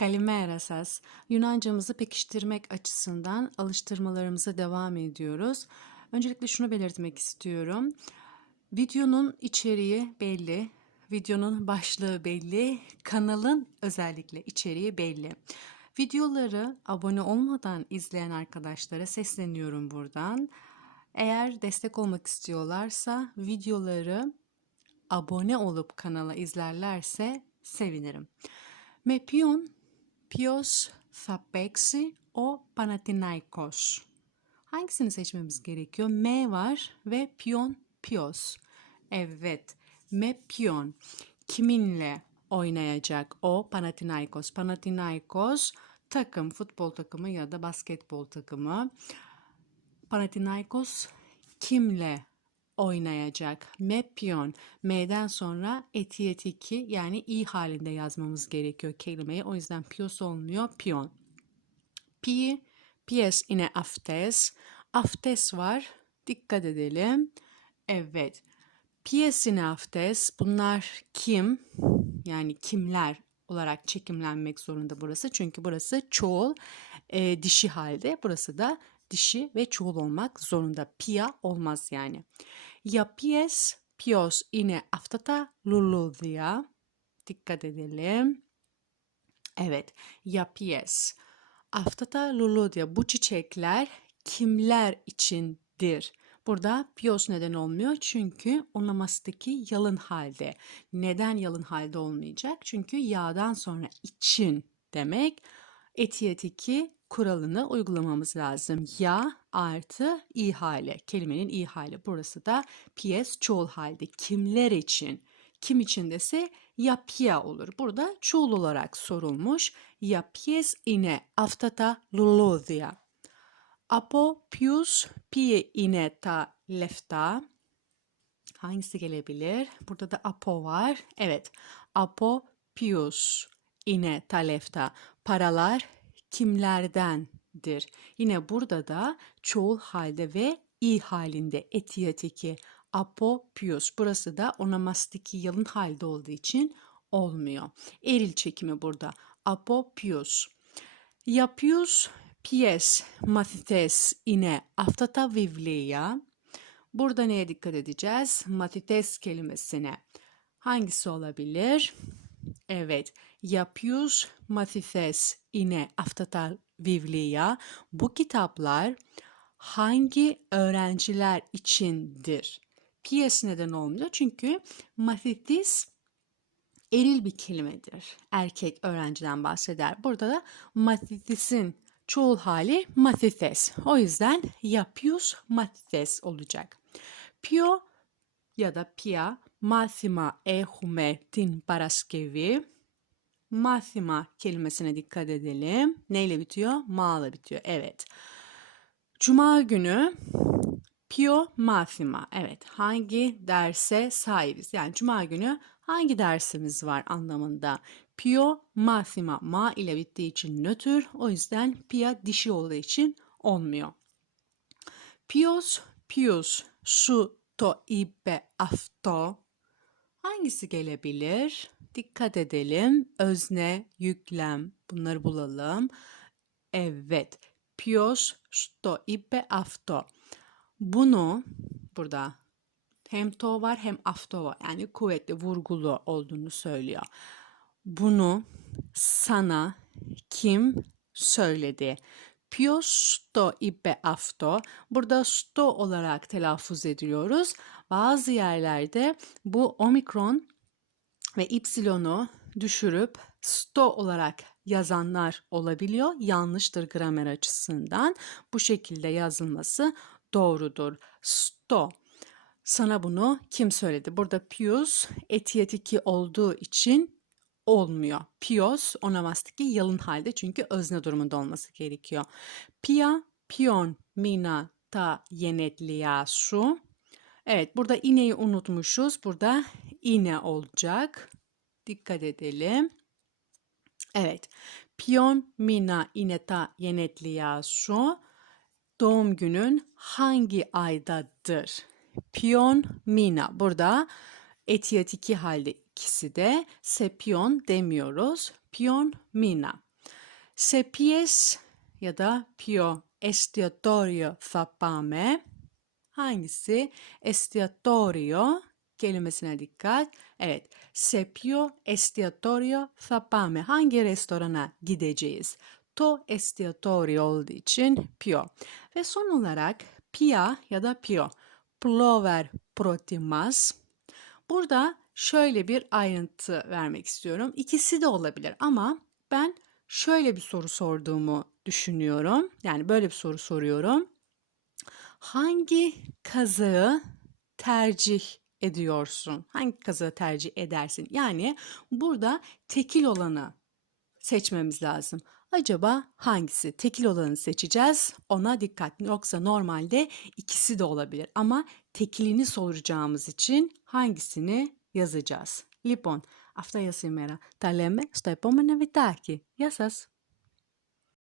Kalimera sas. Yunancamızı pekiştirmek açısından alıştırmalarımıza devam ediyoruz. Öncelikle şunu belirtmek istiyorum. Videonun içeriği belli, videonun başlığı belli, kanalın özellikle içeriği belli. Videoları abone olmadan izleyen arkadaşlara sesleniyorum buradan. Eğer destek olmak istiyorlarsa videoları abone olup kanala izlerlerse sevinirim. Mepion ποιος θα παίξει ο Panathinaikos? Hangisini seçmemiz gerekiyor? M var ve piyon piyos. Evet. Me piyon. Kiminle oynayacak o Panathinaikos? Panathinaikos takım, futbol takımı ya da basketbol takımı. Panathinaikos kimle oynayacak? Me piyon. M'den sonra etiyetiki yani i halinde yazmamız gerekiyor kelimeyi. O yüzden piyos olmuyor. Piyon. Pi, piyes yine aftes. Aftes var. Dikkat edelim. Evet. Piyes yine aftes. Bunlar kim? Yani kimler olarak çekimlenmek zorunda burası. Çünkü burası çoğul e, dişi halde. Burası da dişi ve çoğul olmak zorunda. Pia olmaz yani. Ya pies, pios yine aftata luludya. Dikkat edelim. Evet. Ya pies. Aftata luludya. Bu çiçekler kimler içindir? Burada pios neden olmuyor? Çünkü onomastaki yalın halde. Neden yalın halde olmayacak? Çünkü yağdan sonra için demek etiyet 2 kuralını uygulamamız lazım. Ya artı i hali. Kelimenin i hali. Burası da piyes çoğul halde. Kimler için? Kim için dese ya pia olur. Burada çoğul olarak sorulmuş. Ya piyes ine aftata lulodia. Apo pius pie ine ta lefta. Hangisi gelebilir? Burada da apo var. Evet. Apo pius ine talefta. Paralar kimlerdendir? Yine burada da çoğul halde ve i halinde etiyateki apopius. Burası da onamastiki yalın halde olduğu için olmuyor. Eril çekimi burada. Apopius. Yapıyoruz piyes matites ine aftata vivliya. Burada neye dikkat edeceğiz? Matites kelimesine. Hangisi olabilir? Evet. Yapıyoruz matites είναι αυτά τα βιβλία? Bu kitaplar hangi öğrenciler içindir? Piyes neden olmuyor? Çünkü matitis eril bir kelimedir. Erkek öğrenciden bahseder. Burada da matitisin çoğul hali matites. O yüzden yapıyoruz matites olacak. Ποιο ya da pia μάθημα έχουμε την Παρασκευή. Μάθημα kelimesine dikkat edelim. Neyle bitiyor? Ma'la bitiyor. Evet. Cuma günü Pio mάθημα. Evet. Hangi derse sahibiz? Yani cuma günü hangi dersimiz var anlamında. Pio mάθημα. Ma ile bittiği için nötr. O yüzden pia dişi olduğu için olmuyor. Pios, pios, su to είπε αυτό. Hangisi gelebilir? Dikkat edelim. Özne, yüklem. Bunları bulalım. Evet. Ποιος στο είπε αυτό. Bunu burada hem to var hem afto var. Yani kuvvetli, vurgulu olduğunu söylüyor. Bunu sana kim söyledi? Ποιος στο είπε αυτό? Burada sto olarak telaffuz ediyoruz. Bazı yerlerde bu omikron ve ypsilonu düşürüp sto olarak yazanlar olabiliyor. Yanlıştır gramer açısından. Bu şekilde yazılması doğrudur. Sto. Sana bunu kim söyledi? Burada pius etiyetiki olduğu için olmuyor. Pios onomastiki yalın halde çünkü özne durumunda olması gerekiyor. Pia, pion, mina, ta yenetliyasu. Evet burada ineyi unutmuşuz. Burada iğne olacak. Dikkat edelim. Evet. Piyon mina ineta yenetliyasu doğum günün hangi aydadır? Piyon mina burada etiyatiki halde ikisi de sepiyon demiyoruz. Piyon mina. Sepies ya da pio estiatorio fapame Hangisi? Estiatorio kelimesine dikkat. Evet. Se pio estiatorio θα πάμε. Hangi restorana gideceğiz? To estiatorio olduğu için pio. Ve son olarak pia ya da pio. Plover protimas. Burada şöyle bir ayrıntı vermek istiyorum. İkisi de olabilir ama ben şöyle bir soru sorduğumu düşünüyorum. Yani böyle bir soru soruyorum. Hangi kazığı tercih ediyorsun? Hangi kazığı tercih edersin? Yani burada tekil olanı seçmemiz lazım. Acaba hangisi? Tekil olanı seçeceğiz. Ona dikkat. Yoksa normalde ikisi de olabilir. Ama tekilini soracağımız için hangisini yazacağız? Λοιπόν, αυτά για σήμερα. Τα λέμε στο επόμενο βιντεάκι. Γεια σας!